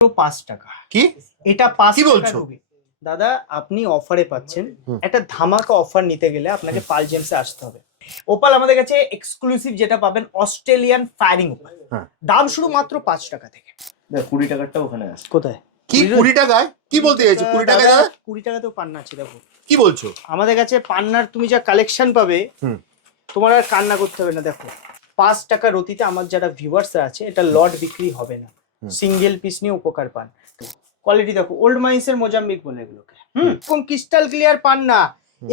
5 টাকা। কি এটা 5 কি টাকা বলছো? রুবি। দাদা আপনি অফারে পাচ্ছেন, একটা ধামাকা অফার নিতে গেলে আপনাকে পাল জেমসে আসতে হবে। ওপাল আমাদের কাছে এক্সক্লুসিভ যেটা পাবেন অস্ট্রেলিয়ান ফায়ারিং ওপাল, দাম শুরু মাত্র 5 টাকা থেকে। 20 টাকারটা ওখানে আছে। কোথায় কি 20 টাকায়? কি বলতে চাইছো 20 টাকায় দাদা? 20 টাকাতেও পান্না আছে দেখো। কি বলছো? আমাদের কাছে পান্নার তুমি যা কালেকশন পাবে তোমার আর কান্না করতে হবে না। দেখো 5 টাকা রতিতে আমার যারা ভিউয়ার্স আছে এটা লট বিক্রি হবে না, সিঙ্গেল পিস নিয়ে উপকার পান। কোয়ালিটি দেখো, ওল্ড মাইন্সের মোজাম্বিক বলে এগুলোকে। এরকম ক্রিস্টাল ক্লিয়ার পান না,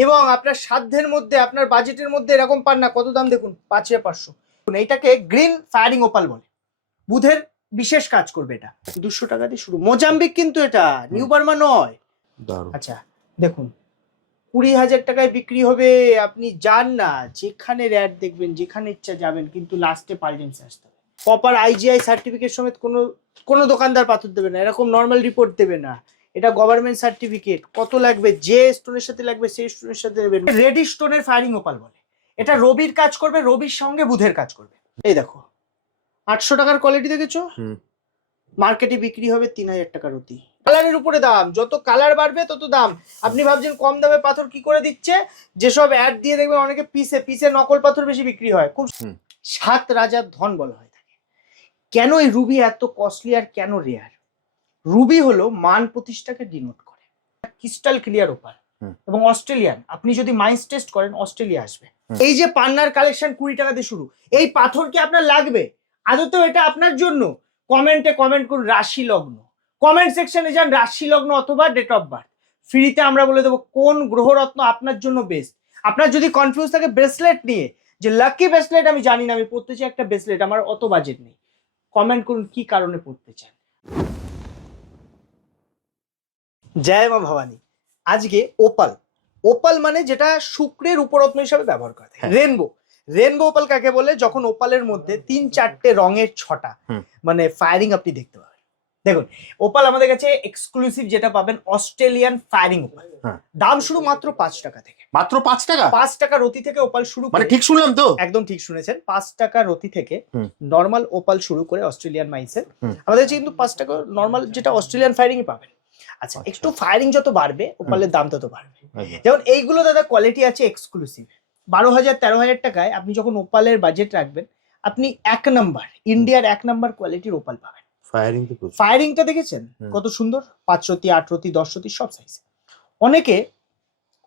এবং আপনার সাধ্যের মধ্যে আপনার বাজেটের মধ্যে এরকম পান না। কত দাম দেখুন, 5,500। এইটাকে গ্রিন ফায়ারিং ওপাল বলে, বুধের বিশেষ কাজ করবে। এটা 200 টাকা দিয়ে শুরু। মোজাম্বিক কিন্তু এটা নিউ বার্মা নয়। আচ্ছা দেখুন 20,000 টাকায় বিক্রি হবে। আপনি যান না, যেখানে অ্যাড দেখবেন যেখানে ইচ্ছা যাবেন, কিন্তু লাস্টে পাল জেমসে আসতে হবে। প্রপার আইজিআই সার্টিফিকেট সমেত কোনো দোকানদার পাথর দেবে না, এরকম নর্মাল রিপোর্ট দেবে না। এটা গভর্নমেন্ট সার্টিফিকেট। কত লাগবে, যে স্টোনের সাথে লাগবে সেই স্টোনের সাথে দেবেন। রেডি স্টোনের ফায়ারিং ওপাল বলে। এটা রবির কাজ করবে, রবির সঙ্গে বুধের কাজ করবে। এই দেখো 800 টাকার কোয়ালিটি দেখেছো, মার্কেটে বিক্রি হবে 3,000 টাকার অতি। কালারের উপরে দাম, যত কালার বাড়বে তত দাম। আপনি ভাবছেন কম দামে পাথর কি করে দিচ্ছে, যেসব অ্যাড দিয়ে দেখবেন অনেকে পিসে পিসে নকল পাথর বেশি বিক্রি হয়। খুব 7 রাজার ধন বলা হয় থাকে। কেন এই রুবি এত কস্টলি আর কেন রেয়ার? রুবি হলো মান প্রতিষ্ঠাকে ডিনোট করে। ক্রিস্টাল ক্লিয়ার ওপাল এবং অস্ট্রেলিয়ান। আপনি যদি মাইন্স টেস্ট করেন অস্ট্রেলিয়া আসবে। এই যে পান্নার কালেকশন 20 টাকা দিয়ে শুরু, এই পাথর কি আপনার লাগবে? আদতেও এটা আপনার জন্য? কমেন্টে কমেন্ট করুন রাশি লগ্ন, কমেন্ট সেকশনে যান রাশি লগ্ন অথবা ডেট অফ বার্থ। ফ্রিতে আমরা বলে দেবো কোন গ্রহরত্ন আপনার জন্য বেস্ট। আপনার যদি কনফিউজ থাকে ব্রেসলেট নিয়ে, যে লাকি ব্রেসলেট আমি জানি না, আমি পড়তে চাই একটা ব্রেসলেট, আমার অত বাজেট নেই, কমেন্ট করুন কি কারণে পড়তে চান। জয় মা ভবানী। আজকে ওপাল, ওপাল মানে যেটা শুক্রের উপরত্ন হিসাবে ব্যবহার করা হয়। রেনবো, রেনবো ওপাল কাকে বলে? যখন ওপালের মধ্যে 3-4টে রঙের ছটা মানে ফায়ারিং আপনি দেখতে পাবেন। দেখুন ওপাল আমাদের কাছে এক্সক্লুসিভ যেটা পাবেন অস্ট্রেলিয়ান ফায়ারিং ওপাল, দাম শুরু মাত্র 5 টাকা থেকে। মাত্র 5 টাকা? 5 টাকা রতি থেকে ওপাল শুরু। মানে ঠিক শুনলাম তো? একদম ঠিক শুনেছেন। 5 টাকা রতি থেকে নর্মাল ওপাল শুরু করে অস্ট্রেলিয়ান মাইন্সের আমাদের কাছে কিন্তু 5 টাকা নর্মাল যেটা অস্ট্রেলিয়ান ফায়ারিংই পাবেন। আচ্ছা একটু ফায়ারিং যত বাড়বে ওপালের দাম তত বাড়বে। যেমন এইগুলো দাদা কোয়ালিটি আছে এক্সক্লুসিভ। 12,000-13,000 টাকায় আপনি যখন ওপালের বাজেট রাখবেন, আপনি 1 নাম্বার ইন্ডিয়ার 1 নাম্বার কোয়ালিটির ওপাল পাবেন। ফায়ারিংটা দেখেছেন কত সুন্দর, 5 রতি 8 রতি 10 রতি সব সাইজ। অনেকে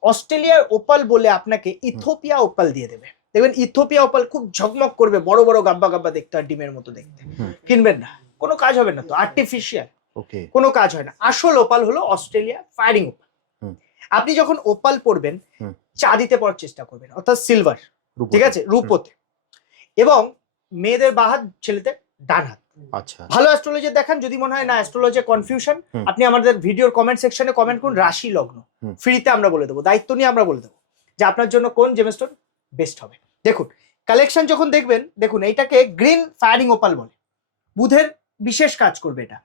অস্ট্রেলিয়ার ওপাল বলে আপনাকে ইথিওপিয়া ওপাল দিয়ে দেবে। দেখবেন ইথিওপিয়া ওপাল খুব ঝকমক করবে, বড় বড় গাব্বা গাব্বা দেখতে আর ডিমের মতো দেখতে। কিনবেন না, কোনো কাজ হবে না তো, আর্টিফিশিয়াল, কোনো কাজ হয় না। আসল ওপাল হলো অস্ট্রেলিয়া ফায়ারিং ওপাল। আপনি যখন ওপাল পরবেন চাঁদিতে পরার চেষ্টা করবেন, অর্থাৎ সিলভার, ঠিক আছে, রূপোতে, এবং মেয়েদের বাঁ হাত, ছেলেদের ডান হাত। আচ্ছা ভালো অ্যাস্ট্রোলজি দেখান। যদি মনে হয় না অ্যাস্ট্রোলজি কনফিউশন, আপনি আমাদের ভিডিওর কমেন্ট সেকশনে কমেন্ট করুন রাশি লগ্ন, ফ্রিতে আমরা বলে দেবো, দায়িত্ব নিয়ে আমরা বলে দেবো যে আপনার জন্য কোন জেমস্টোন বেস্ট হবে। দেখুন কালেকশন যখন দেখবেন, দেখুন এইটাকে গ্রিন ফায়ারিং ওপাল বলে, বুধের বিশেষ কাজ করবে এটা।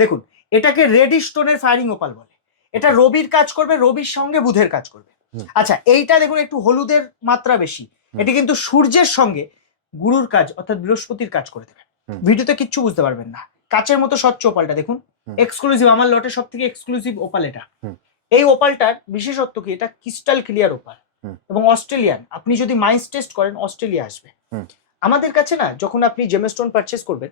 দেখুন এটাকে রেডি স্টোনের ফায়ারিং ওপাল বলে। এটা রবির কাজ করবে, রবির সঙ্গে বুধের কাজ করবে। আচ্ছা এইটা দেখুন একটু হলুদের মাত্রা বেশি, এটি কিন্তু সূর্যের সঙ্গে গুরুর কাজ অর্থাৎ বৃহস্পতির কাজ করে দেবে। ভিডিওতে কিচ্ছু বুঝতে পারবেন না, কাচের মতো স্বচ্ছ ওপালটা দেখুন, এক্সক্লুসিভ, আমার লটের সব থেকে এক্সক্লুসিভ ওপাল এটা। এই ওপালটার বিশেষত্ব কি, এটা ক্রিস্টাল ক্লিয়ার ওপাল এবং অস্ট্রেলিয়ান। আপনি যদি মাইন্স টেস্ট করেন অস্ট্রেলিয়া আসবে। আমাদের কাছে না যখন আপনি জেমস্টোন পারচেজ করবেন,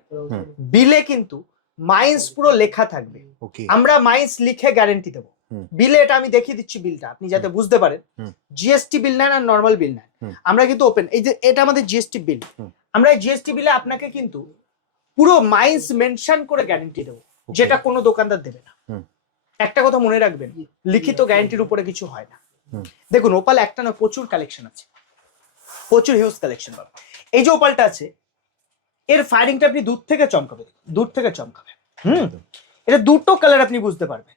বিলে কিন্তু মাইন্স পুরো লেখা থাকবে। আমরা মাইন্স লিখে গ্যারান্টি দেবো বিলে। এটা আমি দেখিয়ে দিচ্ছি বিলটা, আপনি যাতে বুঝতে পারেন। জিএসটি বিল নেন আর নর্মাল বিল নেন, আমরা কিন্তু ওপেন, এই যে এটা আমাদের জিএসটি বিল, আমরা এই জিএসটি বিলে আপনাকে কিন্তু পুরো মাইন্স মেনশন করে গ্যারান্টি দেবো, যেটা কোনো দোকানদার দেবে না। একটা কথা মনে রাখবেন, লিখিত গ্যারান্টির উপরে কিছু হয় না। দেখুন ওপাল একটা না, প্রচুর কালেকশন আছে, প্রচুর হিউজ কালেকশন পাবেন। এই যে ওপালটা আছে, এর ফায়ারিংটা আপনি দূর থেকে চমকাবে, দূর থেকে চমকাবে। এটা দুটো কালার আপনি বুঝতে পারবেন,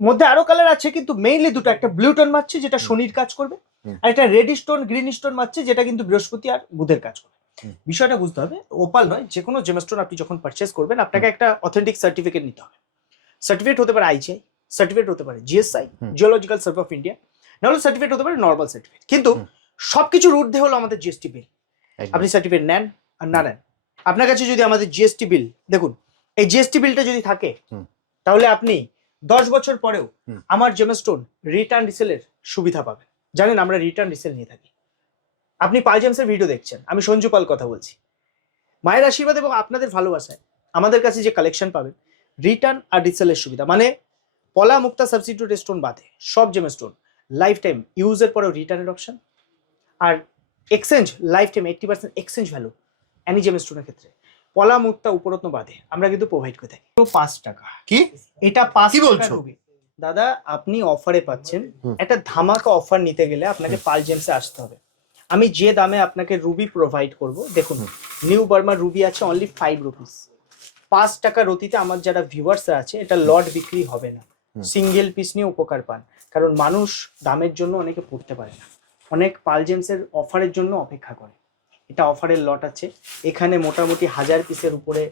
মধ্যে আরো কালার আছে কিন্তু মেইনলি দুটো, একটা ব্লু টোন মারছে যেটা শনির কাজ করবে, আর একটা রেড স্টোন গ্রিন স্টোন মারছে যেটা কিন্তু বৃহস্পতি আর বুধের কাজ করবে। বিষয়টা বুঝতে হবে, ওপাল নয় যে কোনো জেমস্টোন আপনি যখন পারচেজ করবেন আপনাকে একটা অথেন্টিক সার্টিফিকেট নিতে হবে। সার্টিফিকেট হতে পারে আইজিআই, সার্টিফিকেট হতে পারে GSI, geological survey of India, নাহলে সার্টিফিকেট হতে পারে নর্মাল সার্টিফিকেট। কিন্তু সবকিছুর ঊর্ধ্বে হলো আমাদের জিএসটি বিল। আপনি সার্টিফিকেট নেন আর না নেন, আপনার কাছে যদি আমাদের জিএসটি বিল, দেখুন এই জিএসটি বিলটা যদি থাকে তাহলে আপনি 10 বছর পরেও আমার জেমস্টোন রিটার্ন রিসেলের সুবিধা পাবেন। জানেন আমরা রিটার্ন রিসেল নিয়ে থাকি। আপনি পাল জেমসের ভিডিও দেখছেন, আমি সঞ্জু পাল কথা বলছি। মায়ের আশীর্বাদ এবং আপনাদের ভালোবাসায় আমাদের কাছে যে কালেকশন পাবেন রিটার্ন আর রিসেলের সুবিধা, মানে পলা মুক্তা সাবস্টিটিউট স্টোন বাদে সব জেমস্টোন লাইফ টাইম ইউজের পরেও রিটার্নের অপশন, আর exchange lifetime 80% exchange value any জেমস্টোনের ক্ষেত্রে পলা মুক্তা উপরত্ন বাদে আমরা কিন্তু প্রোভাইড করে থাকি। 5 টাকা কি এটা 5 কি টাকা বলছো? রুবি দাদা, আপনি অফারে পাচ্ছেন। একটা ধামাকা অফার নিতে গেলে আপনাকে পাল জেমসে আসতে হবে। আমি যে দামে আপনাকে রুবি প্রোভাইড করব, দেখুন নিউ বার্মার রুবি আছে অনলি 5 রুপিস। 5 টাকা রতিতে আমার যারা ভিউয়ার্স আছে, এটা লট বিক্রি হবে না, সিঙ্গেল পিস নিয়ে উপকার পান। কারণ মানুষ দামের জন্য অনেকে পড়তে পারে না, অনেক পাল জেমসের অফারের জন্য অপেক্ষা করে। এটা অফারের লট আছে, এখানে মোটামুটি 1000 পিসের উপরে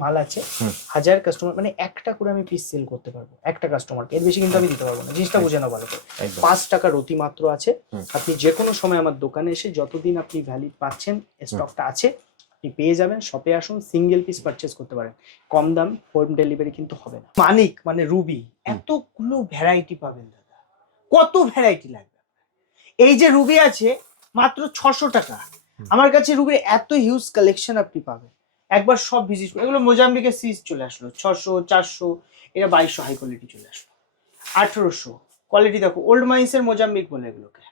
মাল আছে। 1000 কাস্টমার মানে একটা করে আমি পিস সেল করতে পারবো একটা কাস্টমারকে, এর বেশি কিন্তু আমি দিতে পারবো না। জিনিসটা বুঝে নাও ভালো করে। 5 টাকা রতি মাত্র আছে। আপনি যে কোনো সময় আমার দোকানে এসে যতদিন আপনি ভ্যালিড পাচ্ছেন, স্টকটা আছে, আপনি পেয়ে যাবেন। শপে আসুন, সিঙ্গেল পিস পারচেস করতে পারেন, কম দাম, হোম ডেলিভারি কিন্তু হবে না। মানিক মানে রুবি এতগুলো ভ্যারাইটি পাবেন দাদা, কত ভ্যারাইটি লাগবে। এই যে রুবি আছে মাত্র 600 টাকা, আমার কাছে রুবির এত হিউজ কালেকশন আপনি পাবেন। একবার সব ভিজিট করে, এগুলো মোজাম্বিকের সিরিজ চলে আসলো 600 400, এটা 2200 হাই কোয়ালিটি চলে আসলো, 1800 কোয়ালিটি দেখো, ওল্ড মাইন্সের মোজাম্বিক বলে এগুলোকে।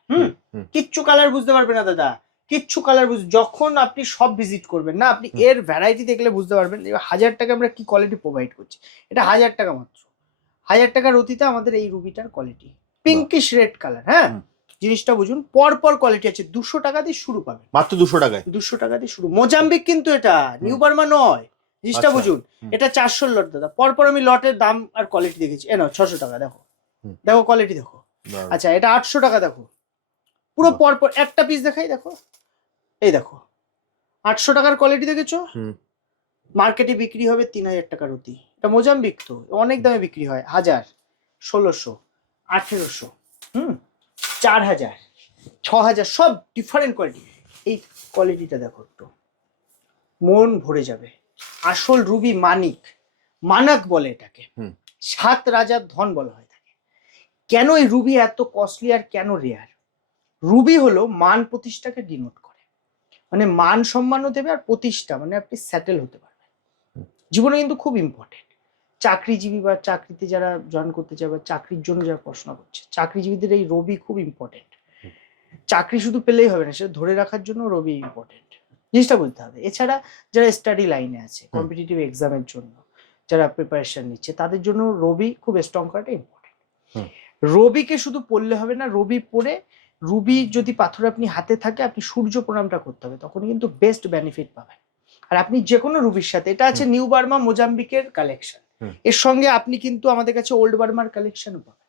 কিচ্ছু কালার বুঝতে পারবে না দাদা, কিচ্ছু কালার যখন আপনি সব ভিজিট করবেন না, আপনি এর ভ্যারাইটি দেখলে বুঝতে পারবেন 1000 টাকা আমরা কি কোয়ালিটি প্রোভাইড করছি। এটা 1000 টাকা মাত্র, 1000 টাকার রতিতে আমাদের এই রুবিটার কোয়ালিটি পিঙ্কিশ রেড কালার। হ্যাঁ, জিনিসটা বুঝুন, পরপর কোয়ালিটি আছে। 200 টাকা দিয়ে শুরু পাবেন, মাত্র 200 টাকায়। 200 টাকা দিয়ে শুরু। মোজাম্বিক কিন্তু এটা নিউ বার্মা নয়, জিনিসটা বুঝুন। এটা 400 লট দাদা, পরপর আমি লটের দাম আর কোয়ালিটি দেখেছি। এ নাও 600 টাকা, দেখো দেখো কোয়ালিটি দেখো। আচ্ছা এটা 800 টাকা, দেখো পুরো পরপর একটা পিস দেখাই, দেখো এই দেখো 800 টাকার কোয়ালিটি দেখেছো। মার্কেটে বিক্রি হবে 3000 টাকা রতি। এটা মোজাম্বিক তো অনেক দামে বিক্রি হয়, 1000 1600 1800 4000 6000, সব ডিফারেন্ট কোয়ালিটি। এই কোয়ালিটিটা দেখো, একটু মন ভরে যাবে। আসল রুবি মানিক, মানাক বলে এটাকে, 7 রাজার ধন বলা হয় থাকে। কেন এই রুবি এত কস্টলি আর কেন রেয়ার? রুবি হলো মান প্রতিষ্ঠাকে ডিনোট করে, মানে মান সম্মানও দেবে আর প্রতিষ্ঠা, মানে আপনি সেটেল হতে পারবেন জীবনে, কিন্তু খুব ইম্পর্টেন্ট। চাকরিজীবী বা চাকরিতে যারা জয়েন করতে চায় বা চাকরির জন্য যারা পড়াশোনা করছে, চাকরিজীবীদের এই রবি খুব ইম্পর্টেন্ট। চাকরি শুধু পেলেই হবে না, সেটা ধরে রাখার জন্য রবি ইম্পর্টেন্ট, জিনিসটা বুঝতে হবে। এছাড়া যারা স্টাডি লাইনে আছে, কম্পিটিটিভ এক্সামের জন্য যারা প্রিপারেশন নিচ্ছে, তাদের জন্য রবি খুব স্ট্রং করাটা ইম্পর্টেন্ট। রবিকে শুধু পড়লে হবে না, রবি পড়ে রুবি যদি পাথর আপনি হাতে থাকে, আপনি সূর্য প্রণামটা করতে হবে, তখন কিন্তু বেস্ট বেনিফিট পাবেন। আর আপনি যে কোনো রুবির সাথে, এটা আছে নিউ বার্মা মোজাম্বিকের কালেকশন, এর সঙ্গে আপনি কিন্তু আমাদের কাছে ওল্ড বার্মার কালেকশনও পাবেন।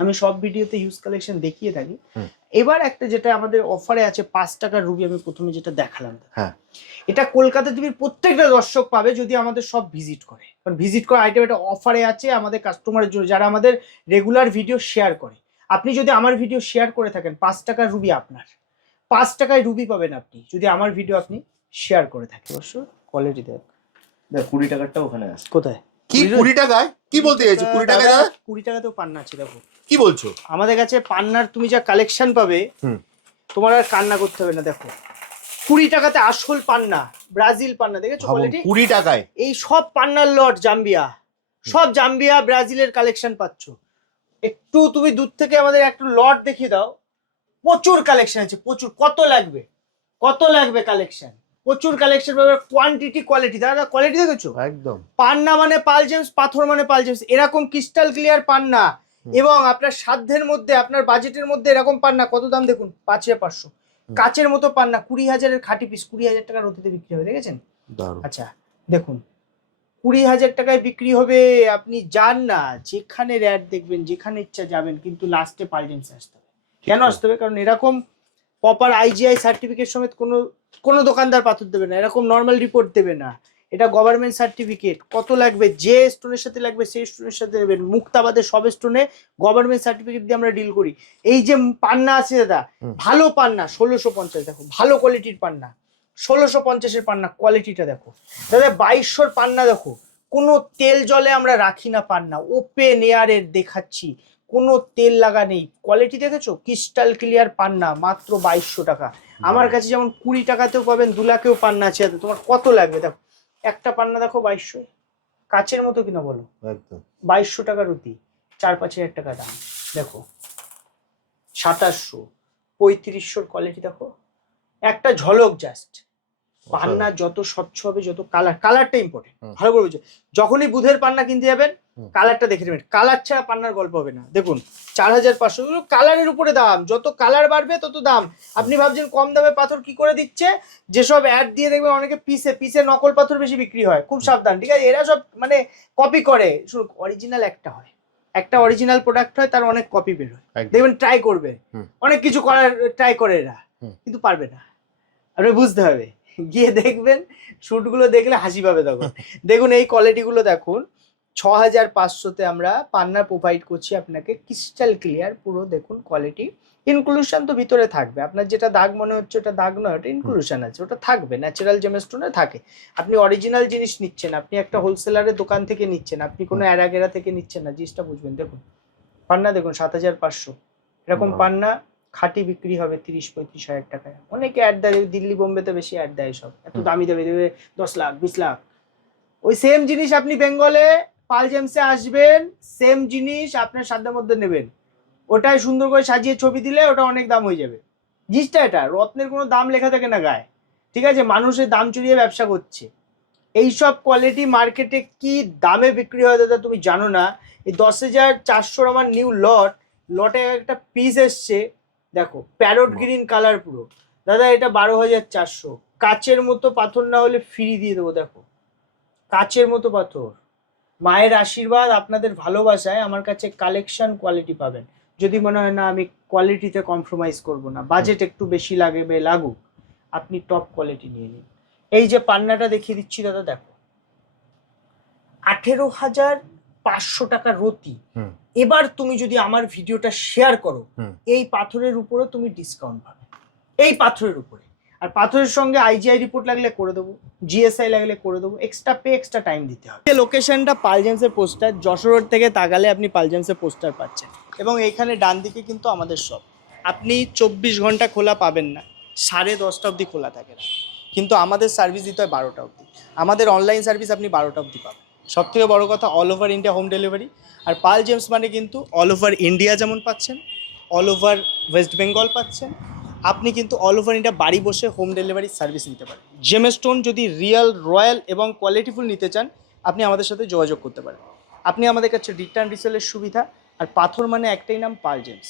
আমি সব ভিডিওতে হিউজ কালেকশন দেখিয়ে থাকি। এবার একটা যেটা আমাদের অফারে আছে 5 টাকার রুবি, আমি প্রথমে যেটা দেখালাম, এটা কলকাতা টিভির প্রত্যেকটা দর্শক পাবে যদি আমাদের সব ভিজিট করে। কারণ ভিজিট করা আইটেম এটা অফারে আছে আমাদের কাস্টমারের জন্য, যারা আমাদের রেগুলার ভিডিও শেয়ার করে। আপনি যদি আমার ভিডিও শেয়ার করে থাকেন, 5 টাকার রুবি আপনার, 5 টাকায় রুবি পাবেন আপনি যদি আমার ভিডিও আপনি শেয়ার করে থাকেন। অবশ্য কোয়ালিটি দেখ, 20 টাকারটা ওখানে আছে। কোথায় কি 20 টাকায়? কি বলতে চাইছো? 20 টাকায় দাদা? 20 টাকাতেও পান্না আছে, দেখো কি বলছো? আমাদের কাছে পান্নার তুমি যা কালেকশন পাবে, তোমার আর কান্না করতে হবে না। দেখো 20 টাকাতে আসল পান্না, ব্রাজিল পান্না, দেখেছো কোয়ালিটি? 20 টাকায় এই সব পান্নার লট জাম্বিয়া, সব জাম্বিয়া ব্রাজিলের কালেকশন পাচ্ছ। একটু তুমি দূর থেকে আমাদের একটু লট দেখিয়ে দাও, প্রচুর কালেকশন আছে, প্রচুর। কত লাগবে, কত লাগবে কালেকশন, প্রচুর কালেকশন পাবে, কোয়ান্টিটি কোয়ালিটি। দাদা কোয়ালিটি দেখেছো? একদম। পান্না মানে পাল জেমস, পাথর মানে পাল জেমস, এরকম ক্রিস্টাল ক্লিয়ার পান্না। এবং আপনার সাধ্যের মধ্যে, আপনার বাজেটের মধ্যে এরকম পান্না, কত দাম দেখুন, 5500। কাচের মতো পান্না, 20,000-এর খাঁটি পিস, 20,000 টাকার রতিতে বিক্রি হবে, দেখেছেন? আচ্ছা দেখুন 20,000 টাকায় বিক্রি হবে। আপনি যান না, যেখানে র্যাট দেখবেন, যেখানে ইচ্ছা যাবেন, কিন্তু লাস্টে পাল জেমস আসতে হবে। কেন আসতে হবে? কারণ এরকম প্রপার আইজিআই সার্টিফিকেট সমেত কোনো দোকানদার পাথর দেবে না, এরকম নর্মাল রিপোর্ট দেবে না। এটা গভর্নমেন্ট সার্টিফিকেট। কত লাগবে, যে স্টোনের সাথে লাগবে সেই স্টোনের সাথে দেবেন। মুক্তাবাদের সব স্টোনে গভর্নমেন্ট সার্টিফিকেট দিয়ে আমরা ডিল করি। এই যে পান্না আছে দাদা, ভালো পান্না 1650, দেখো ভালো কোয়ালিটির পান্না, 1650-এর পান্না, কোয়ালিটিটা দেখো দাদা। 2200-র পান্না দেখো, কোনো তেল জলে আমরা রাখি না পান্না, ওপেন এয়ারের দেখাচ্ছি, কোনো তেল লাগা নেই। কোয়ালিটি দেখেছো, ক্রিস্টাল ক্লিয়ার পান্না, মাত্র 2200 টাকা। আমার কাছে যেমন 20 টাকাতেও পাবেন, 2 লাখেও পান্না আছে। তোমার কত লাগবে দেখো, একটা পান্না দেখো 2200, কাচের মতো কিনা বলো, একদম 2200 টাকার অতি, 4-5 হাজার টাকা দাম। দেখো 2700, 3500 কোয়ালিটি দেখো, একটা ঝলক জাস্ট। পান্না যত স্বচ্ছ হবে, যত কালারটা ইম্পর্টেন্ট, ভালো করে বুঝো। যখনই বুধের পান্না কিনতে যাবেন কালারটা দেখে নেবেন, কালার ছাড়া পান্নার গল্প হবে না। দেখুন 4500, কালারের উপরে দাম, যত কালার বাড়বে তত দাম। আপনি ভাবছেন কম দামে পাথর কি করে দিচ্ছে, যেসব অ্যাড দিয়ে দেখবেন অনেকে পিসে পিসে নকল পাথর বেশি বিক্রি হয়, খুব সাবধান, ঠিক আছে? এরা সব মানে কপি করে, শুধু অরিজিনাল একটা হয়, একটা অরিজিনাল প্রোডাক্ট হয়, তার অনেক কপি বের হয়। দেখবেন ট্রাই করবে, অনেক কিছু করার ট্রাই করে এরা, কিন্তু পারবে না। আপনি বুঝতে হবে, গিয়ে দেখবেন শুটগুলো দেখলে হাসি পাবে তখন। দেখুন এই কোয়ালিটিগুলো দেখুন, 6500-তে আমরা পান্না প্রোভাইড করছি আপনাকে, ক্রিস্টাল ক্লিয়ার পুরো। দেখুন কোয়ালিটি, ইনক্লুশন তো ভিতরে থাকবে। আপনার যেটা দাগ মনে হচ্ছে ওটা দাগ নয়, ওটা ইনক্লুশন আছে, ওটা থাকবে, ন্যাচারাল জেমস্টোনে থাকে। আপনি অরিজিনাল জিনিস নিচ্ছেন, আপনি একটা হোলসেলারের দোকান থেকে নিচ্ছেন, আপনি কোনো অ্যারাগেরা থেকে নিচ্ছেন না, জিনিসটা বুঝবেন। দেখুন পান্না দেখুন 7500, এরকম পান্না খাঁটি বিক্রি হবে 30-35 হাজার টাকায়। অনেকে অ্যাড দেয়, দিল্লি বোম্বেতে বেশি অ্যাড দেয়, সব এত দামি দেবে, দেবে 10 লাখ 20 লাখ। ওই সেম জিনিস আপনি বেঙ্গলে পাল জেমসে আসবেন, সেম জিনিস আপনার সাধ্যের মধ্যে নেবেন, ওটাই সুন্দর করে সাজিয়ে ছবি দিলে ওটা অনেক দাম হয়ে যাবে। জিনিসটা এটা, রত্নের কোনো দাম লেখা থাকে না গায়ে, ঠিক আছে? মানুষের দাম চড়িয়ে ব্যবসা করছে। এইসব কোয়ালিটি মার্কেটে কি দামে বিক্রি হয় দাদা তুমি জানো না। এই 10,400 আমার নিউ লটে একটা পিস এসছে, দেখো প্যারট গ্রিন কালার পুরো। দাদা এটা 12,400, কাচের মতো পাথর না হলে ফ্রি দিয়ে দেবো। দেখো কাচের মতো পাথর, মায়ের আশীর্বাদ, আপনাদের ভালোবাসায় আমার কাছে কালেকশন কোয়ালিটি পাবেন। যদি মনে হয় না আমি কোয়ালিটিতে কম্প্রোমাইজ করব না, বাজেট একটু বেশি লাগবে লাগুক, আপনি টপ কোয়ালিটি নিয়ে নিন। এই যে পান্নাটা দেখিয়ে দিচ্ছি দাদা, দেখো 18,500 টাকা রতি। এবার তুমি যদি আমার ভিডিওটা শেয়ার করো, এই পাথরের উপরে তুমি ডিসকাউন্ট পাবে, এই পাথরের উপরে। আর পাথরের সঙ্গে আইজিআই রিপোর্ট লাগলে করে দেবো, জিএসআই লাগলে করে দেবো, এক্সট্রা টাইম দিতে হবে। লোকেশনটা পালজেন্সের পোস্টার, যশোর রোড থেকে তাকালে আপনি পালজেন্সের পোস্টার পাচ্ছেন, এবং এইখানে ডান দিকে কিন্তু আমাদের শপ। আপনি 24 ঘন্টা খোলা পাবেন না, 10:30 অবধি খোলা থাকে না, কিন্তু আমাদের সার্ভিস দিতে হয় 12টা অবধি। আমাদের অনলাইন সার্ভিস আপনি 12টা অবধি পাবেন। সব থেকে বড় কথা, all over India home delivery. আর পাল জেমস মানে কিন্তু অল ওভার ইন্ডিয়া যেমন পাচ্ছেন, অল ওভার ওয়েস্ট বেঙ্গল পাচ্ছেন, আপনি কিন্তু অল ওভার ইন্ডিয়া বাড়ি বসে হোম ডেলিভারি সার্ভিস নিতে পারেন। জেমস্টোন যদি রিয়েল, রয়্যাল এবং কোয়ালিটিফুল নিতে চান, আপনি আমাদের সাথে যোগাযোগ করতে পারেন। আপনি আমাদের কাছে রিটার্ন রিসেলের সুবিধা, আর পাথর মানে একটাই নাম, পাল জেমস।